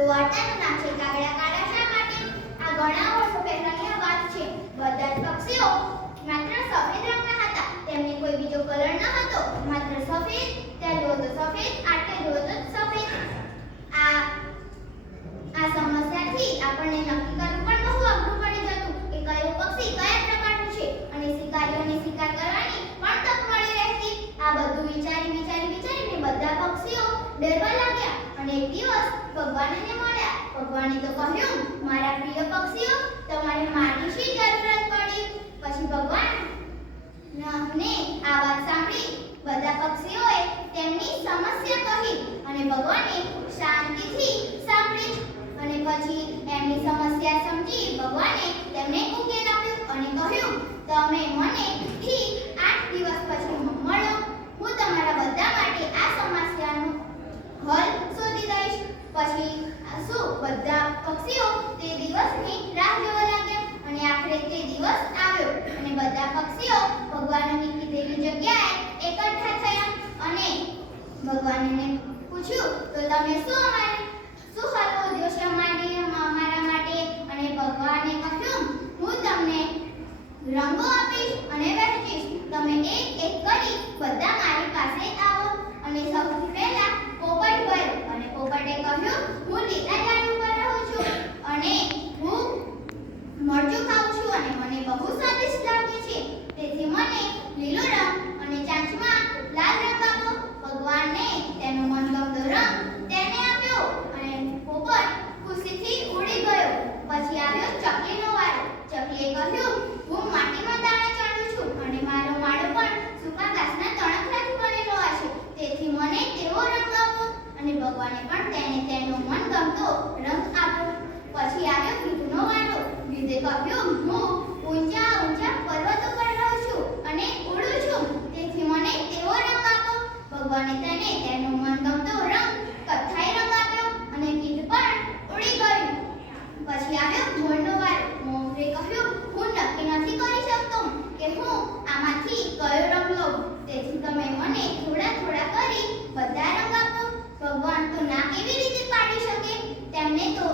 તો વાર્તાનું નામ છે કાગડા કાળા શા માટે? આ ઘણા વર્ષો પહેલાની વાત છે. બધા જ પક્ષીઓ માત્ર સફેદ રંગના હતા. તેમને કોઈ બીજો કલર ન હતો, માત્ર સફેદ. ત્યાં જુઓ તો સફેદ, આટલે જુઓ તો સફેદ. આ સમસ્યાથી આપણને નક્કી કરવું પણ બહુ અઘરું પડી જતું કે કયું પક્ષી કયા પ્રકારનું છે અને શિકારીઓને શિકાર કરવાની પણ તક મળી રહેતી. આ બધું વિચારીને બધા પક્ષીઓ ડરવા લાગ્યા અને એક દિવસ ભગવાનને મળ્યા. ભગવાને તો કહ્યું, મારા પ્રિય પક્ષીઓ, તમારે મારી શી જરૂરત પડી? પછી ભગવાનને આ વાત સાંભળી બધા પક્ષીઓએ તેમની સમસ્યા કહી અને ભગવાને શાંતિથી સાંભળી અને પછી એમની સમસ્યા સમજી ભગવાને તેમને ઉકેલ આપ્યો અને કહ્યું, તમે મને થી 8 દિવસ પછી મળો. હું તમારા બધા માટે આ સમસ્યાનો હલ શોધી દઈશ. પછી બધા પક્ષીઓ તે દિવસની રાહ જોવા લાગ્યા અને આખરે તે દિવસ આવ્યો અને બધા પક્ષીઓ ભગવાનની કીધેલી જગ્યાએ એકઠા થયા અને ભગવાનને પૂછ્યું, તો તમે શું હલ શોધ્યો છે અમારા માટે? અને ભગવાને કહ્યું, હું તમને રંગો આપીશ અને વહેંચીશ. તમે એક એક કરી બધા મારી પાસે આવો. અને સૌથી પહેલા પોપટ ગયો અને પોપટે કહ્યું, હું લીલા ઝાડ ઉપર રહું છું અને હું મરચું ખાઉં છું અને મને બહુ સ્વાદિષ્ટ લાગે છે. તેથી મને લીલો રંગ અને ચાંચમાં લાલ રંગ આપો. ભગવાનને તેનો મનગમતો રંગ તેને આપ્યો અને પોપટ ખુશીથી ઉડી ગયો. પછી આવ્યો ચકલીનો વારો. ચકલીએ કહ્યું, હું માટીમાં દાણા ચાળું છું અને મારો માળો પણ સૂકા ઘાસના તણખલાથી બનેલો હશે. તેથી મને તેવો રંગ આપો. અને ભગવાને પણ તેને તેનો મનગમતો રંગ આપ્યો. પછી આવ્યો ગીધનો વારો. ગીધે કહ્યું, હું ઊંચા પર્વતો પર રહું છું અને ઉડું છું. તેથી મને તેવો રંગ આપો. ભગવાને તેને તેનો મનગમતો રંગ કથ્થાઈ રંગ આપ્યો અને ગીધ પણ ઉડી ગયું. પછી આવ્યો મોરનો વારો. મોરે કહ્યું, હું નક્કી નથી કરી શકતો કે હું આમાંથી કયો રંગ લઉં. તેથી તમે મને થોડા કરી બધા રંગ આપો. ભગવાન તો ના કેવી રીતે પાડી શકે? તેમને તો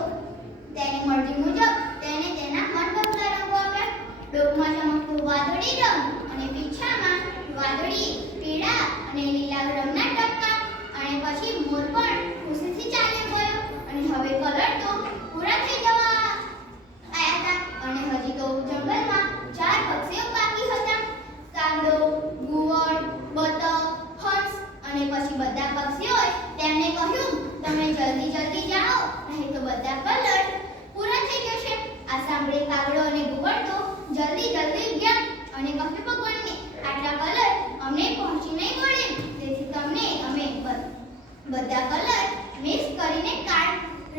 તેની મરજી મુજબ તેને તેના મનગમતા રંગો આપ્યા. ડોકમાં ચમકતું વાદળી રંગ અને પીછામાં વાદળી, પીળા અને લીલા રંગના ટપકા. અને પછી મોર પણ ખુશીથી ચાલ્યો ગયો અને હવે કલર તો પૂરા થઈ જવા આવ્યા હતા અને હજી તો જંગલમાં 4 પક્ષીઓ બાકી હતા. કાગડો, ઘુવડ, બતક, હંસ. અને પછી બધા પક્ષીઓએ તેમને કહ્યું, તમે જલ્દી જાઓ, નહીં તો બધા કલર પૂરા થઈ જશે. આ સાંભળી કાગડો અને ઘુવડ તો જલ્દી ગયા અને કહ્યું ભગવાનને, આટલા કલર અમને પહોંચી નહીં વળે. તેથી તમને અમે બધા કલર મિક્સ કરીને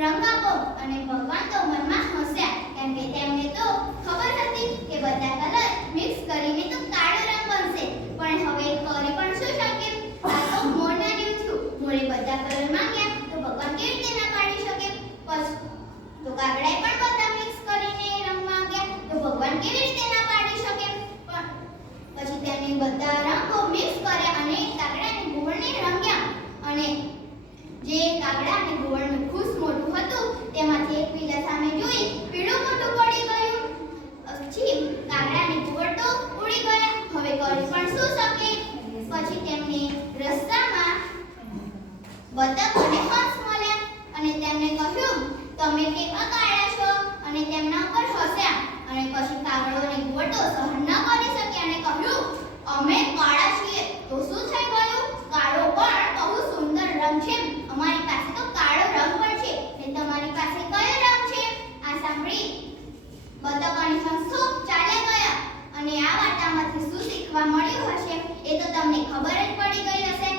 રંગ આપો. અને ભગવાન તો મનમાં હસ્યા, કેમ કે તેમને તો ખબર હતી કે બધા કલર મિક્સ કરીને તો કાળો રંગ બનશે. પણ હવે કરે પણ શું શકે? આ તો મોરના જેવું થયું. મોરે બધા કલર માંગ્યા તો ભગવાન કેવી રીતે ના પાડી શકે? પછી તો કાગડાએ પણ બધા મિક્સ કરીને રંગ માંગ્યા તો ભગવાન કેવી રીતે ના પાડી શકે? પછી તેને બધા રંગો મિક્સ કર્યા અને કાગડા અને ઘુવડને રંગ્યા. અને જે કાગડા અને ઘુવડનું ખુશ મોઢું હતું તેમાંથી એક બીજા સામે જોઈ પીળું મોઢું પડી ગયું. પછી કાગડા અને ઘુવડ તો ઉડી ગયા. હવે કરી પણ શું શકે? પછી તેમને રસ્તામાં બતક અને હંસ મળ્યા અને તેમને કહ્યું, તમે કેવા કાળા છો? અને તેમના ઉપર હસ્યા. અને પછી કાગડો અને ઘુવડ તો સહન ન કરી શક્યા અને કહ્યું, અમે કાળા છીએ તો શું થઈ ગયું? કાળો પણ બહુ સુંદર રંગ છે. અમારી પાસે તો કાળો રંગ પણ છે. ને તમારી પાસે કયો રંગ છે? આ સાંભળી બતક અને હંસ તો ચાલ્યા ગયા. અને આ વાર્તામાંથી શું શીખવા મળ્યું હશે એ તો તમને ખબર જ પડી ગઈ હશે.